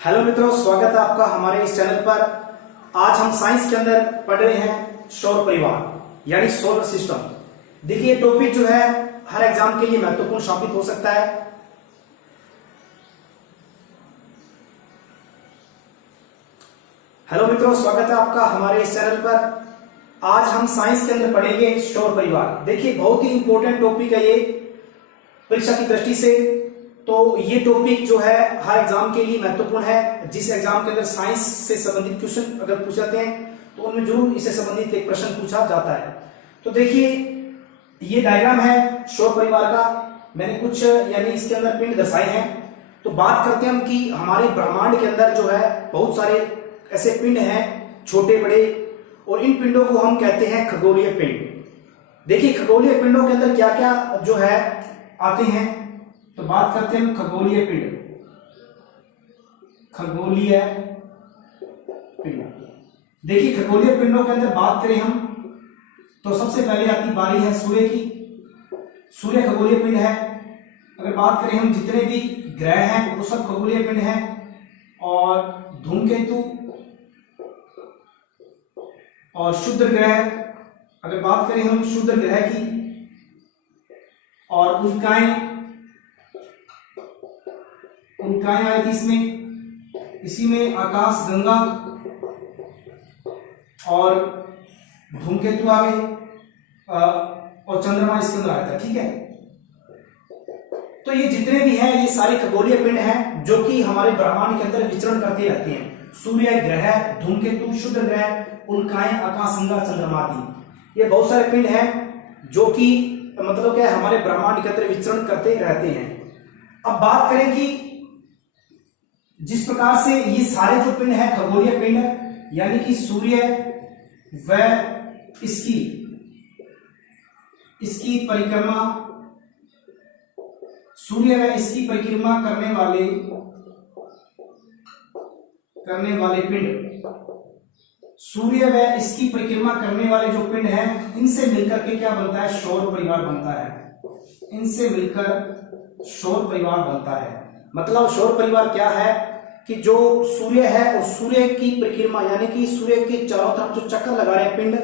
Hello मित्रों, स्वागत है आपका हमारे इस चैनल पर। आज हम साइंस के अंदर पढ़ रहे हैं सौर परिवार यानी सोलर सिस्टम। देखिए टॉपिक जो है हर एग्जाम के लिए महत्वपूर्ण साबित हो सकता है। हेलो मित्रों, स्वागत है आपका हमारे इस चैनल पर। आज हम साइंस के अंदर पढ़ेंगे सौर परिवार। देखिए बहुत ही इंपॉर्टेंट टॉपिक है ये परीक्षा की दृष्टि से। तो ये टॉपिक जो है हर एग्जाम के लिए महत्वपूर्ण है। जिस एग्जाम के अंदर साइंस से संबंधित क्वेश्चन अगर पूछे जाते हैं तो उनमें जरूर इससे संबंधित एक प्रश्न पूछा जाता है। तो देखिए ये डायग्राम है सौर परिवार का। मैंने कुछ यानी इसके अंदर पिंड दर्शाए हैं। तो बात करते हैं हम कि हमारे ब्रह्मांड के अंदर जो है बहुत सारे ऐसे पिंड हैं, छोटे बड़े, और इन पिंडों को हम कहते हैं खगोलीय पिंड। देखिए खगोलीय पिंडों के अंदर क्या क्या जो है आते हैं। तो बात करते हैं खगोलीय पिंड। खगोलीय पिंड, देखिए खगोलीय पिंडों के अंदर बात करें हम तो सबसे पहले आती बारी है सूर्य की। सूर्य खगोलीय पिंड है। अगर बात करें हम जितने भी ग्रह हैं वो सब खगोलीय पिंड हैं। और धूमकेतु और शुद्र ग्रह, अगर बात करें हम शुद्र ग्रह की, और उल्काएं आई थी इसमें, इसी में आकाश गंगा और धूमकेतु आ गए, और चंद्रमा इसके अंदर आया था। ठीक है, तो ये जितने भी हैं ये सारे खगोलीय पिंड हैं जो कि हमारे ब्रह्मांड के अंदर विचरण करते रहते हैं। सूर्य ग्रह, धूमकेतु, शुद्र ग्रह, उल्काएं, आकाशगंगा, चंद्रमा आदि, ये बहुत सारे पिंड हैं जो कि मतलब क्या हमारे ब्रह्मांड के अंदर विचरण करते रहते हैं। अब बात करें कि जिस प्रकार से ये सारे जो पिंड हैं खगोलीय पिंड यानी कि सूर्य व इसकी परिक्रमा, सूर्य व इसकी परिक्रमा करने वाले पिंड, सूर्य व इसकी परिक्रमा करने वाले जो पिंड हैं इनसे मिलकर के क्या बनता है, सौर परिवार बनता है। इनसे मिलकर सौर परिवार बनता है। मतलब सौर परिवार क्या है कि जो सूर्य है और सूर्य की परिक्रमा यानी कि सूर्य के चारों तरफ जो चक्कर लगा रहे हैं पिंड,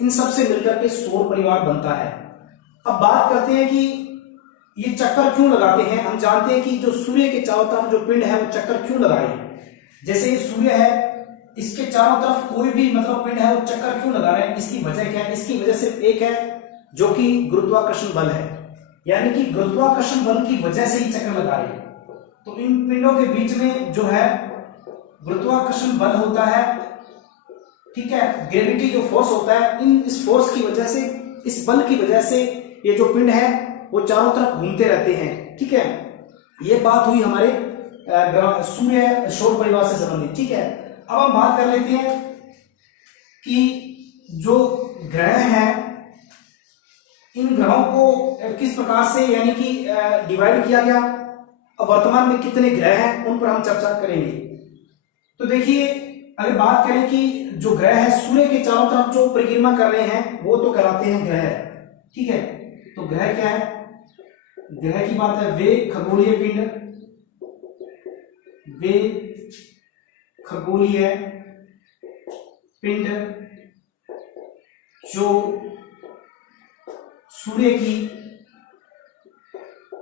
इन सब से मिलकर के सौर परिवार बनता है। अब बात करते हैं कि ये चक्कर क्यों लगाते हैं। हम जानते हैं कि जो सूर्य के चारों तरफ जो पिंड है वो चक्कर क्यों लगा रहे हैं। जैसे ये सूर्य है, इसके चारों तरफ कोई भी मतलब पिंड है वो चक्कर क्यों लगा रहे हैं, इसकी वजह क्या है। इसकी वजह सिर्फ एक है जो कि गुरुत्वाकर्षण बल है, यानी कि गुरुत्वाकर्षण बल की वजह से ही चक्कर लगा रहे हैं। तो इन पिंडों के बीच में जो है गुरुत्वाकर्षण बल होता है। ठीक है, ग्रेविटी जो फोर्स होता है, इस फोर्स की वजह से, इस बल की वजह से ये जो पिंड है वो चारों तरफ घूमते रहते हैं। ठीक है, ये बात हुई हमारे सूर्य सौर परिवार से संबंधित। ठीक है, अब हम बात कर लेते हैं कि जो ग्रह हैं इन ग्रहों को किस प्रकार से यानी कि डिवाइड किया गया। अब वर्तमान में कितने ग्रह हैं उन पर हम चर्चा करेंगे। तो देखिए अगर बात करें कि जो ग्रह है सूर्य के चारों तरफ जो परिक्रमा कर रहे हैं वो तो कहलाते हैं ग्रह। ठीक है, तो ग्रह क्या है, ग्रह की बात है वे खगोलीय पिंड, वे खगोलीय पिंड जो सूर्य की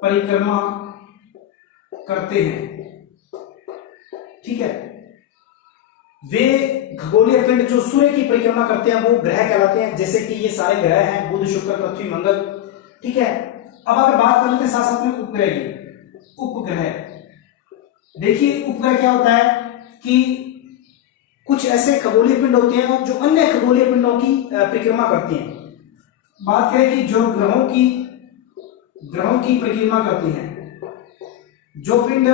परिक्रमा करते हैं। ठीक है, वे खगोलीय पिंड जो सूर्य की परिक्रमा करते हैं वो ग्रह कहलाते हैं। जैसे कि ये सारे ग्रह हैं बुध, शुक्र, पृथ्वी, मंगल। ठीक है, अब अगर बात कर लेते हैं साथ साथ में उपग्रह की। उपग्रह, देखिए उपग्रह क्या होता है कि कुछ ऐसे खगोलीय पिंड होते हैं जो अन्य खगोलीय पिंडों की परिक्रमा करते हैं। बात करें कि जो ग्रहों की परिक्रमा करते हैं, जो पिंड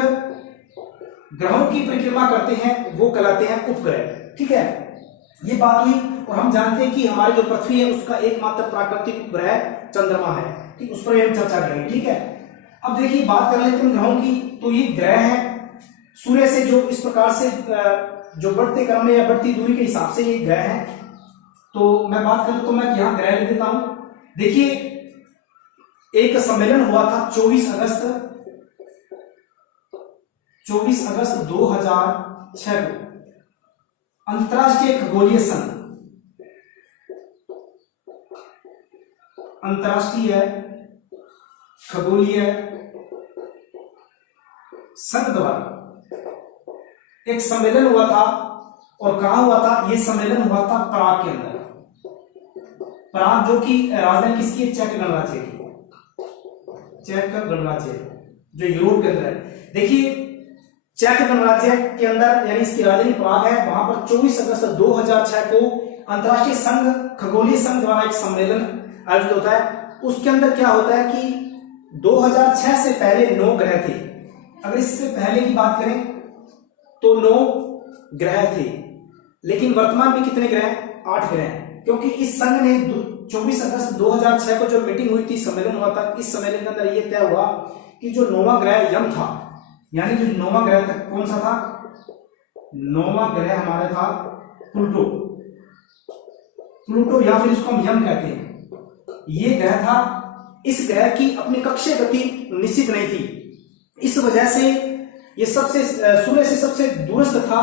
ग्रहों की परिक्रमा करते हैं वो कहलाते हैं उपग्रह। ठीक है, ये बात हुई। और हम जानते हैं कि हमारी जो पृथ्वी है उसका एकमात्र प्राकृतिक उपग्रह चंद्रमा है। ठीक, उस पर हम चर्चा करेंगे। ठीक है, अब देखिए बात कर लेते हैं ग्रहों की। तो ये ग्रह है सूर्य से जो इस प्रकार से जो बढ़ते क्रम में या बढ़ती दूरी के हिसाब से ये ग्रह है। तो मैं बात करूं तो मैं यहां ग्रह लिख देता हूं। देखिए एक सम्मेलन हुआ था 24 अगस्त 24 अगस्त 2006 को अंतर्राष्ट्रीय खगोलीय संघ, अंतर्राष्ट्रीय खगोलीय संघ द्वारा एक सम्मेलन हुआ था। और कहा हुआ था? यह सम्मेलन हुआ था प्राग के अंदर। प्राग जो कि राजधानी किसकी है? चेक गणराज्य की। चेक गणराज्य जो यूरोप के अंदर है। देखिए चेक गणराज्य के अंदर यानी इसकी राजधानी प्राग है। वहां पर 24 अगस्त 2006 को अंतर्राष्ट्रीय संघ खगोलीय संघ द्वारा एक सम्मेलन आयोजित होता है। उसके अंदर क्या होता है कि 2006 से पहले 9 ग्रह थे। अगर इससे पहले की बात करें तो 9 ग्रह थे, लेकिन वर्तमान में कितने ग्रह? 8 ग्रह। क्योंकि इस संघ ने 24 अगस्त 2006 को जो मीटिंग हुई थी, सम्मेलन हुआ था, इस सम्मेलन के अंदर यह तय हुआ कि जो 9वां ग्रह यम था, यानी जो 9वां ग्रह था कौन सा था? 9वां ग्रह हमारा था प्लूटो। प्लूटो या फिर इसको हम यम कहते हैं। यह ग्रह था। इस ग्रह की अपनी कक्षीय गति निश्चित नहीं थी। इस वजह से ये सूर्य से सबसे दूरस्थ था,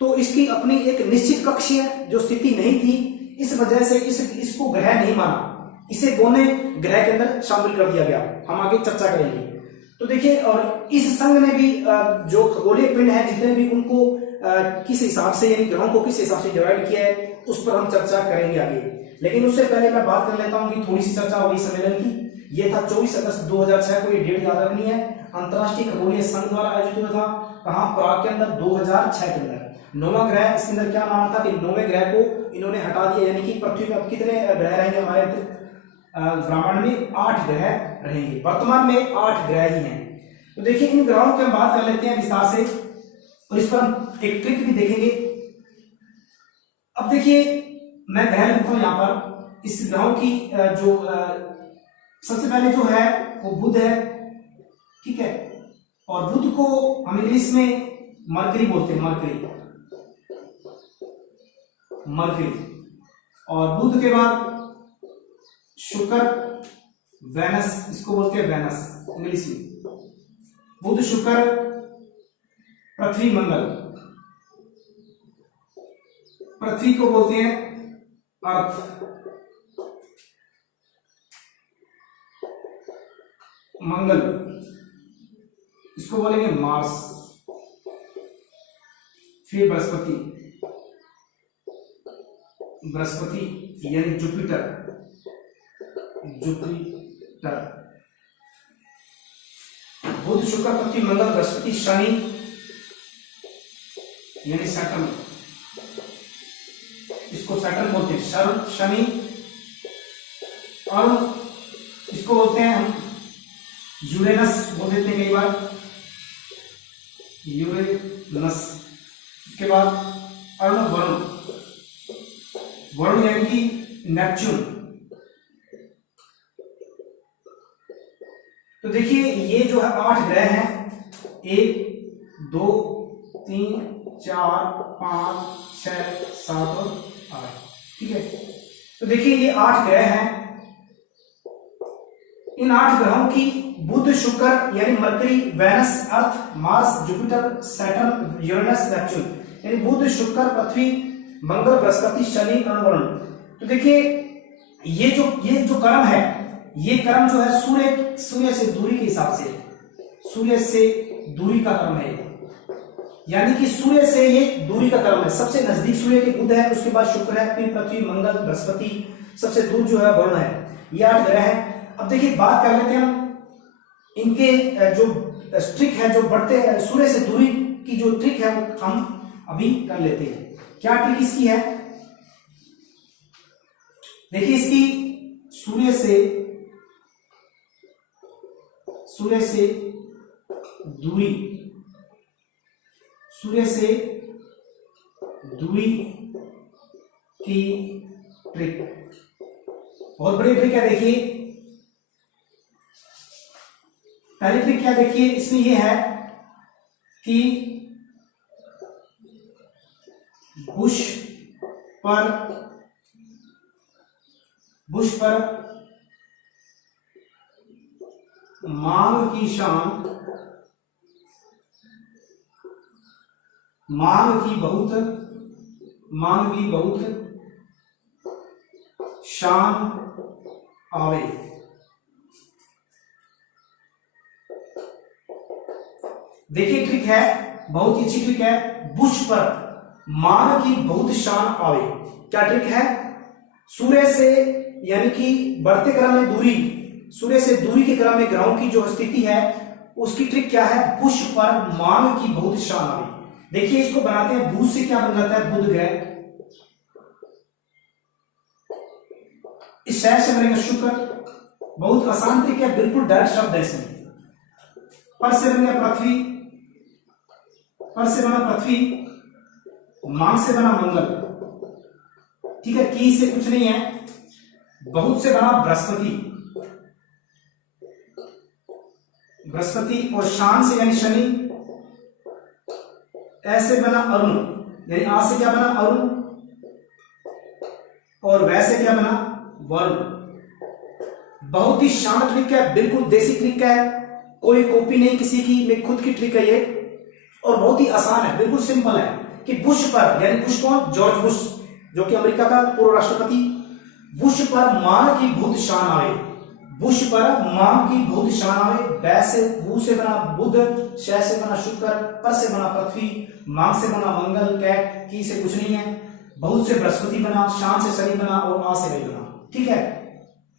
तो इसकी अपनी एक निश्चित कक्षीय जो स्थिति नहीं थी। इस वजह से इसको ग्रह नहीं माना, इसे गौण ग्रह के अंदर शामिल कर दिया गया। हम आगे चर्चा करेंगे। तो देखिए, और इस संघ ने भी जो खगोलीय पिंड है जितने भी, उनको किस हिसाब से यानी ग्रहों को किस हिसाब से डिवाइड किया है, उस पर हम चर्चा करेंगे आगे। लेकिन उससे पहले मैं बात कर लेता हूं कि थोड़ी सी चर्चा होगी सम्मेलन की। यह था 24 अगस्त 2006 को, ये डेट याद रखनी है। अंतर्राष्ट्रीय खगोलीय संघ द्वारा आयोजित हुआ था। कहां? प्राग के अंदर 2006 के अंदर। 9वां ग्रह, इसके अंदर क्या माना था कि 9वें ग्रह को इन्होंने हटा दिया, यानी कि पृथ्वी में अब कितने ग्रह रहेंगे हमारे ब्रह्मांड में? 8 ग्रह रहेंगे। वर्तमान में 8 ग्रह ही हैं। तो देखिए इन ग्रहों की हम बात कर लेते हैं विस्तार से, और इस पर हम एक ट्रिक भी देखेंगे। अब देखिए मैं ग्रह लिखता हूं यहां पर। इस ग्रहों की जो सबसे पहले जो है वो बुध है, ठीक है। और बुध को हम इंग्लिश में मरकरी बोलते हैं, मरकरी। और बुध के बाद शुक्र, वेनस, इसको बोलते हैं वेनस इंग्लिश में। बुध, शुक्र, पृथ्वी, मंगल। पृथ्वी को बोलते हैं अर्थ, मंगल इसको बोलेंगे मार्स। फिर बृहस्पति यानी जुपिटर, बुध, शुक्र, पृथ्वी, मंगल, बृहस्पति, शनि यानी सैटर्न, इसको सैटर्न बोलते हैं। शनि, और इसको बोलते हैं हम यूरेनस बोल देते हैं कई बार, यूरेनस। इसके बाद वरुण यानी कि नेपच्यून। तो देखिए ये जो है 8 ग्रह हैं, 1 2 3 4 5 6 7 और 8, ठीक है। तो देखिए ये 8 ग्रह हैं। इन 8 ग्रहों की बुध, शुक्र यानी Mercury, Venus, Earth, Mars, Jupiter, Saturn, Uranus, Neptune यानी बुध, शुक्र, पृथ्वी, मंगल, बृहस्पति, शनि और वरुण। तो देखिए ये जो क्रम है, ये क्रम जो है सूर्य से दूरी के हिसाब से, सूर्य से दूरी का क्रम है, यानी कि सूर्य से ये दूरी का क्रम है। सबसे नजदीक सूर्य के बुध है, उसके बाद शुक्र है, फिर पृथ्वी, मंगल, बृहस्पति, सबसे दूर जो है वरुण है। ये 8 ग्रह है। अब देखिए बात कर लेते हैं हम इनके जो ट्रिक है, जो बढ़ते हैं सूर्य से दूरी की जो ट्रिक है, वो हम अभी कर लेते हैं। क्या ट्रिक इसकी है? देखिए इसकी सूर्य से दूरी की ट्रिक बहुत बड़ी ट्रिक है। देखिए पहली ट्रिक क्या, देखिए इसमें यह है कि बुश पर मांग की शाम मांग की बहुत शान आवे। देखिए ट्रिक है, बहुत ही अच्छी ट्रिक है। बुश पर मांग की बहुत शान आवे। क्या ट्रिक है? सूर्य से यानी कि बढ़ते क्रम में दूरी, सूर्य से दूरी के क्रम में ग्रहों की जो स्थिति है उसकी ट्रिक क्या है? बुश पर मांग की बहुत शान आवे। देखिए इसको बनाते हैं, बुश से क्या बन जाता है? बुध ग्रह। इस शहर से बनेगा शुक्र। बहुत आसान ट्रिक है, बिल्कुल डायरेक्ट शब्द है इसमें। पर से बनेगा पृथ्वी, पर से बना पृथ्वी, मांग से बना मंगल। ठीक है, की से कुछ नहीं है। बहुत से बना बृहस्पति, और शान से यानी शनि। ऐसे बना अरुण, यानी आ से क्या बना? अरुण। और वैसे क्या बना? वरुण। बहुत ही शान ट्रिक है, बिल्कुल देसी ट्रिक है, कोई कॉपी नहीं किसी की, मेरी खुद की ट्रिक है ये, और बहुत ही आसान है, बिल्कुल सिंपल है। कि बुश पर, यानी बुश कौन? जॉर्ज बुश, जो कि अमेरिका का पूर्व राष्ट्रपति। बुश पर मांग की बहुत शान आवे, बुश पर मांग की बहुत शान आवे। वैसे बू से बना बुध, शह से बना शुक्र, पर से बना पृथ्वी, मांग से बना मंगल, कैट, की से कुछ नहीं है, बहुत से बृहस्पति बना, शान से शनि बना, और आ से रवि बना। ठीक है,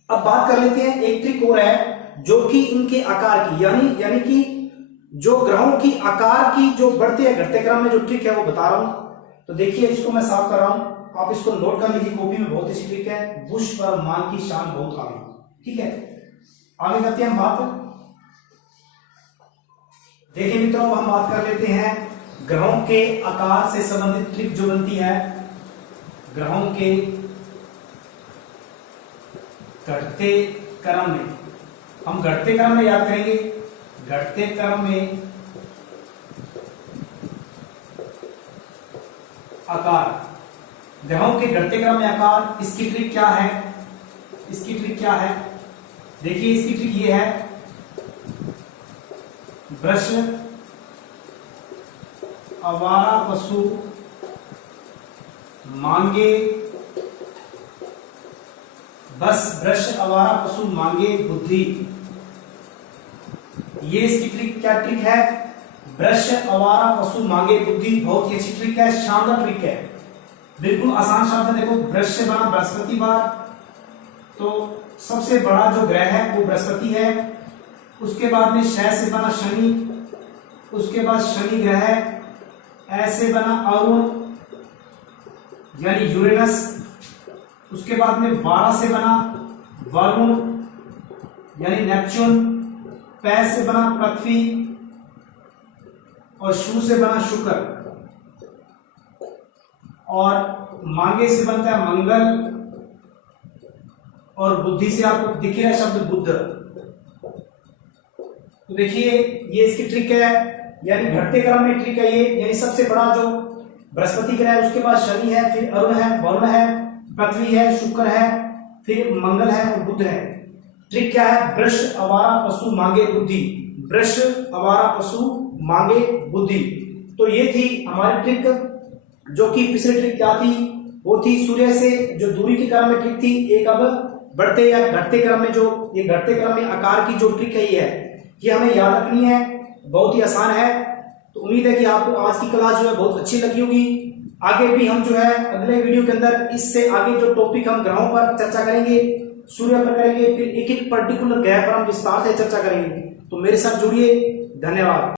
अब बात कर लेते हैं, एक ट्रिक और है जो कि इनके आकार की, यानी कि जो ग्रहों की आकार की जो बढ़ते या घटते क्रम में जो ट्रिक है वो बता रहा हूं। तो देखिए इसको मैं साफ कर रहा हूं, आप इसको नोट कर लीजिए कॉपी में, बहुत अच्छी ट्रिक है। बुश पर मांग की शान बहुत आगे। ठीक है, आगे करते हैं हम बात। देखिए मित्रों, हम बात कर लेते हैं ग्रहों के आकार से संबंधित ट्रिक जो बनती है। ग्रहों के घटते क्रम में, हम घटते क्रम में याद करेंगे। घटते क्रम में आकार, ग्रहों के घटते क्रम में आकार, इसकी ट्रिक क्या है? इसकी ट्रिक क्या है? देखिए इसकी ट्रिक ये है, वृष, आवारा पशु, मांगे, बस वृष, आवारा पशु, मांगे, बुद्धि। ये इसकी ट्रिक, क्या ट्रिक है? वृष, आवारा पशु, मांगे, बुद्धि। बहुत ही अच्छी ट्रिक है, शानदार ट्रिक है, बिल्कुल आसान शब्द है। देखो वृष से बना बृहस्पति बार, तो सबसे बड़ा जो ग्रह है वो बृहस्पति है। उसके बाद में शय से बना शनि, उसके बाद शनि ग्रह, ऐसे बना अरुण यानी यूरेनस। उसके बाद में वारा से बना वरुण यानी नेपच्यून, पै से बना पृथ्वी, और शु से बना शुक्र, और मांगे से बनता है मंगल, और बुद्धि से आपको दिख रहा है शब्द बुद्ध। तो देखिए ये इसकी ट्रिक है, यानी घटते क्रम में ट्रिक है ये। यानी सबसे बड़ा जो बृहस्पति ग्रह है, उसके बाद शनि है, फिर अरुण है, वरुण है, पृथ्वी है, शुक्र है, फिर मंगल है और बुध है। ट्रिक क्या है? वृष, आवारा पशु, मांगे, बुद्धि। वृष, आवारा पशु, मांगे, बुद्धि। तो ये थी हमारी ट्रिक, जो कि पिछली ट्रिक क्या थी? वो थी सूर्य से जो दूरी के क्रम में ट्रिक थी। एक अब बढ़ते या घटते क्रम में, जो ये घटते क्रम में आकार की जो ट्रिक है ये हमें याद रखनी है, बहुत ही आसान है। तो उम्मीद है कि आपको आज की क्लास जो है बहुत अच्छी लगी होगी। आगे भी हम जो है अगले वीडियो के अंदर इससे आगे जो टॉपिक हम ग्रहों पर चर्चा करेंगे, सूर्य पर करेंगे, फिर एक एक पर्टिकुलर ग्रह पर हम विस्तार से चर्चा करेंगे। तो मेरे साथ जुड़िए, धन्यवाद।